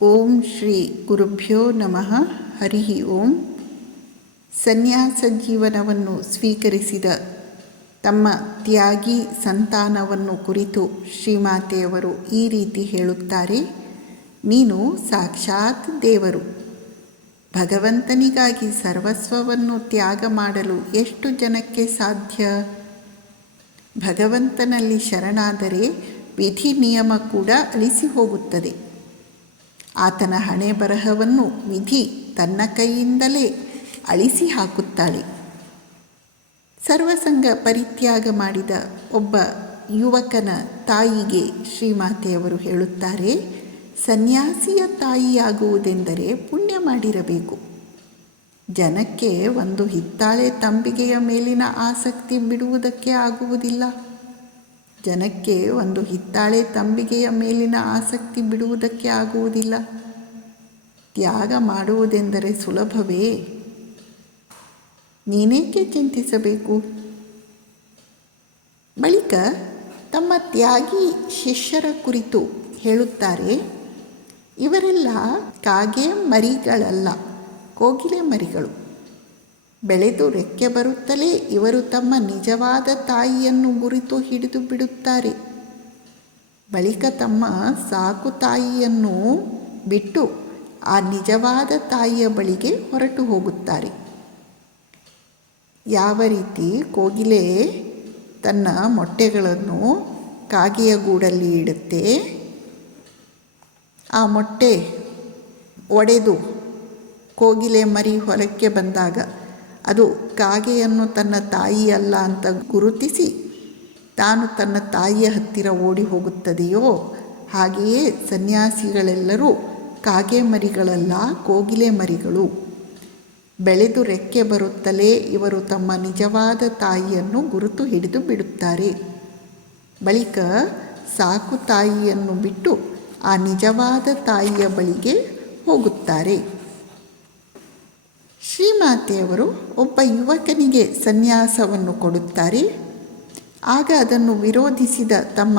ಓಂ ಶ್ರೀ ಗುರುಭ್ಯೋ ನಮಃ. ಹರಿ ಓಂ. ಸನ್ಯಾಸ ಜೀವನವನ್ನು ಸ್ವೀಕರಿಸಿದ ತಮ್ಮ ತ್ಯಾಗಿ ಸಂತಾನವನ್ನು ಕುರಿತು ಶ್ರೀಮಾತೆಯವರು ಈ ರೀತಿ ಹೇಳುತ್ತಾರೆ. ನೀನು ಸಾಕ್ಷಾತ್ ದೇವರು. ಭಗವಂತನಿಗಾಗಿ ಸರ್ವಸ್ವವನ್ನು ತ್ಯಾಗ ಮಾಡಲು ಎಷ್ಟು ಜನಕ್ಕೆ ಸಾಧ್ಯ? ಭಗವಂತನಲ್ಲಿ ಶರಣಾದರೆ ವಿಧಿ ನಿಯಮ ಕೂಡ ಅಳಿಸಿ ಹೋಗುತ್ತದೆ. ಆತನ ಹಣೆ ಬರಹವನ್ನು ವಿಧಿ ತನ್ನ ಕೈಯಿಂದಲೇ ಅಳಿಸಿ ಹಾಕುತ್ತಾಳೆ. ಸರ್ವಸಂಗ ಪರಿತ್ಯಾಗ ಮಾಡಿದ ಒಬ್ಬ ಯುವಕನ ತಾಯಿಗೆ ಶ್ರೀಮಾತೆಯವರು ಹೇಳುತ್ತಾರೆ, ಸನ್ಯಾಸಿಯ ತಾಯಿಯಾಗುವುದೆಂದರೆ ಪುಣ್ಯ ಮಾಡಿರಬೇಕು. ಜನಕ್ಕೆ ಒಂದು ಹಿತ್ತಾಳೆ ತಂಬಿಗೆಯ ಮೇಲಿನ ಆಸಕ್ತಿ ಬಿಡುವುದಕ್ಕೆ ಆಗುವುದಿಲ್ಲ. ಜನಕ್ಕೆ ಒಂದು ಹಿತ್ತಾಳೆ ತಂಬಿಗೆಯ ಮೇಲಿನ ಆಸಕ್ತಿ ಬಿಡುವುದಕ್ಕೆ ಆಗುವುದಿಲ್ಲ. ತ್ಯಾಗ ಮಾಡುವುದೆಂದರೆ ಸುಲಭವೇ? ನೀನೇಕೆ ಚಿಂತಿಸಬೇಕು? ಬಳಿಕ ತಮ್ಮ ತ್ಯಾಗಿ ಶಿಷ್ಯರ ಕುರಿತು ಹೇಳುತ್ತಾರೆ, ಇವರೆಲ್ಲ ಕಾಗೆ ಮರಿಗಳಲ್ಲ, ಕೋಗಿಲೆ ಮರಿಗಳು. ಬೆಳೆದು ರೆಕ್ಕೆ ಬರುತ್ತಲೇ ಇವರು ತಮ್ಮ ನಿಜವಾದ ತಾಯಿಯನ್ನು ಗುರಿತು ಹಿಡಿದು ಬಿಡುತ್ತಾರೆ. ಬಳಿಕ ತಮ್ಮ ಸಾಕು ತಾಯಿಯನ್ನು ಬಿಟ್ಟು ಆ ನಿಜವಾದ ತಾಯಿಯ ಬಳಿಗೆ ಹೊರಟು ಹೋಗುತ್ತಾರೆ. ಯಾವ ರೀತಿ ಕೋಗಿಲೆ ತನ್ನ ಮೊಟ್ಟೆಗಳನ್ನು ಕಾಗೆಯ ಗೂಡಲ್ಲಿ ಇಡುತ್ತೆ, ಆ ಮೊಟ್ಟೆ ಒಡೆದು ಕೋಗಿಲೆ ಮರಿ ಹೊರಕ್ಕೆ ಬಂದಾಗ ಅದು ಕಾಗೆಯನ್ನು ತನ್ನ ತಾಯಿ ಅಲ್ಲ ಅಂತ ಗುರುತಿಸಿ ತಾನು ತನ್ನ ತಾಯಿಯ ಹತ್ತಿರ ಓಡಿ ಹೋಗುತ್ತದೆಯೋ, ಹಾಗೆಯೇ ಸನ್ಯಾಸಿಗಳೆಲ್ಲರೂ ಕಾಗೆ ಮರಿಗಳಲ್ಲ, ಕೋಗಿಲೆ ಮರಿಗಳು. ಬೆಳೆದು ರೆಕ್ಕೆ ಬರುತ್ತಲೇ ಇವರು ತಮ್ಮ ನಿಜವಾದ ತಾಯಿಯನ್ನು ಗುರುತು ಹಿಡಿದು ಬಿಡುತ್ತಾರೆ. ಬಳಿಕ ಸಾಕು ತಾಯಿಯನ್ನು ಬಿಟ್ಟು ಆ ನಿಜವಾದ ತಾಯಿಯ ಬಳಿಗೆ ಹೋಗುತ್ತಾರೆ. ಶ್ರೀಮಾತೆಯವರು ಒಬ್ಬ ಯುವಕನಿಗೆ ಸನ್ಯಾಸವನ್ನು ಕೊಡುತ್ತಾರೆ. ಆಗ ಅದನ್ನು ವಿರೋಧಿಸಿದ ತಮ್ಮ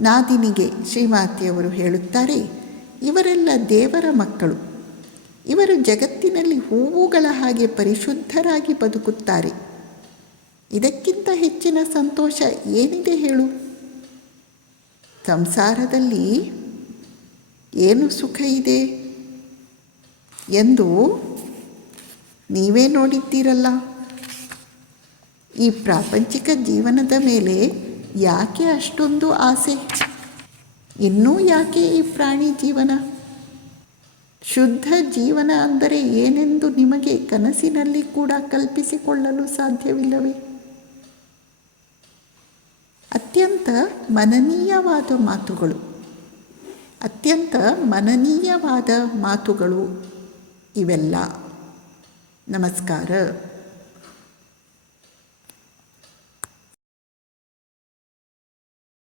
ನಾದಿನಿಗೆ ಶ್ರೀಮಾತೆಯವರು ಹೇಳುತ್ತಾರೆ, ಇವರೆಲ್ಲ ದೇವರ ಮಕ್ಕಳು. ಇವರು ಜಗತ್ತಿನಲ್ಲಿ ಹೂವುಗಳ ಹಾಗೆ ಪರಿಶುದ್ಧರಾಗಿ ಬದುಕುತ್ತಾರೆ. ಇದಕ್ಕಿಂತ ಹೆಚ್ಚಿನ ಸಂತೋಷ ಏನಿದೆ ಹೇಳು? ಸಂಸಾರದಲ್ಲಿ ಏನು ಸುಖ ಇದೆ ಎಂದು ನೀವೇ ನೋಡಿದ್ದೀರಲ್ಲ. ಈ ಪ್ರಾಪಂಚಿಕ ಜೀವನದ ಮೇಲೆ ಯಾಕೆ ಅಷ್ಟೊಂದು ಆಸೆ? ಇನ್ನೂ ಯಾಕೆ ಈ ಪ್ರಾಣಿ ಜೀವನ? ಶುದ್ಧ ಜೀವನ ಅಂದರೆ ಏನೆಂದು ನಿಮಗೆ ಕನಸಿನಲ್ಲಿ ಕೂಡ ಕಲ್ಪಿಸಿಕೊಳ್ಳಲು ಸಾಧ್ಯವಿಲ್ಲವೇ? ಅತ್ಯಂತ ಮನನೀಯವಾದ ಮಾತುಗಳು ಇವೆಲ್ಲ. ನಮಸ್ಕಾರ.